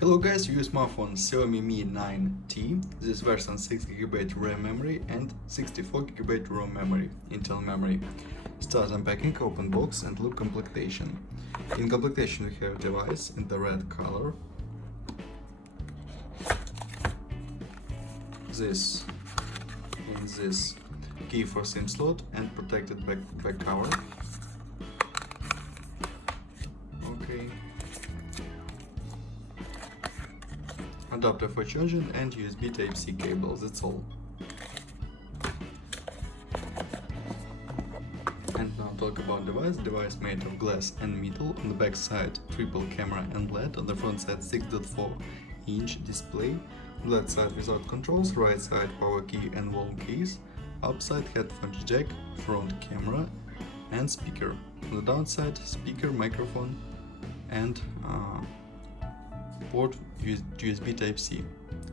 Hello guys, you use smartphone Xiaomi Mi 9T. This version 6GB RAM memory and 64GB ROM memory, internal memory. Start unpacking, open box and look completion. In completion we have device in the red color. This key for SIM slot and protected back cover. Okay. Adapter for charging and USB Type-C cable, that's all. And now talk about device made of glass and metal. On the back side triple camera and LED, on the front side 6.4-inch display, left side without controls, right side power key and volume keys, upside headphones jack, front camera and speaker. On the downside speaker, microphone and port USB Type-C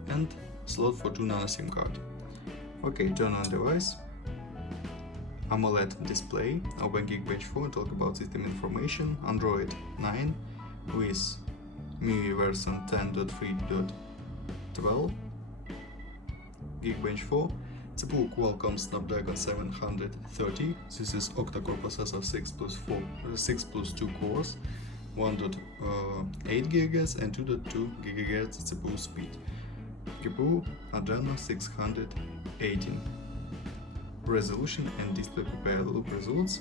and slot for 2 nano SIM card. Okay, turn on device. AMOLED display, open Geekbench 4, talk about system information, Android 9 with MIUI version 10.3.12, Geekbench 4, CPU Qualcomm Snapdragon 730, this is octa-core processor 6 plus 2 cores, 1.8 GHz and 2.2 GHz CPU speed. GPU Adreno 618. Resolution and display prepare loop results.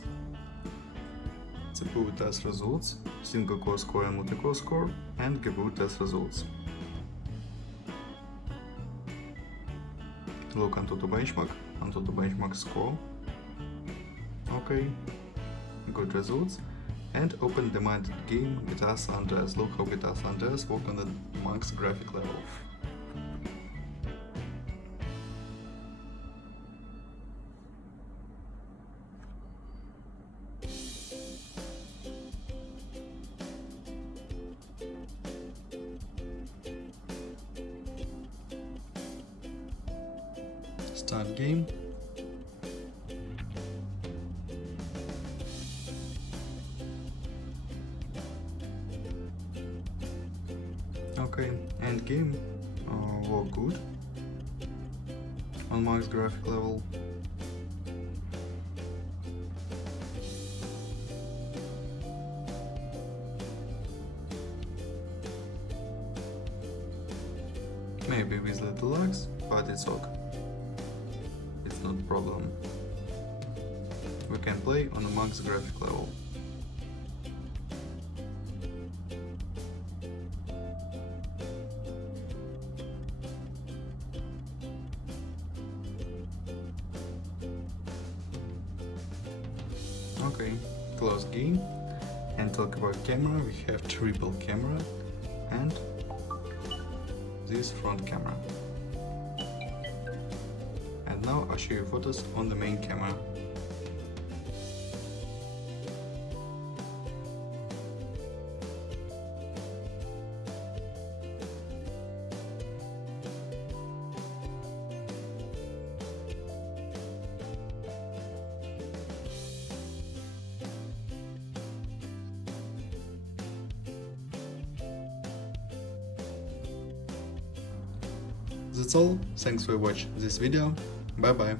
CPU test results, single core score and multi-core score, and GPU test results. Look onto the benchmark score. Okay, good results. And open demanded game Guitar San Andreas. Look how Guitar San Andreas work on the max graphic level. Start game. Okay, and game work good on max graphic level. Maybe with little lags, but it's okay. It's not a problem. We can play on a max graphic level. Okay, close game and talk about camera. We have triple camera and this front camera. And now I'll show you photos on the main camera. That's all. Thanks for watching this video. Bye bye.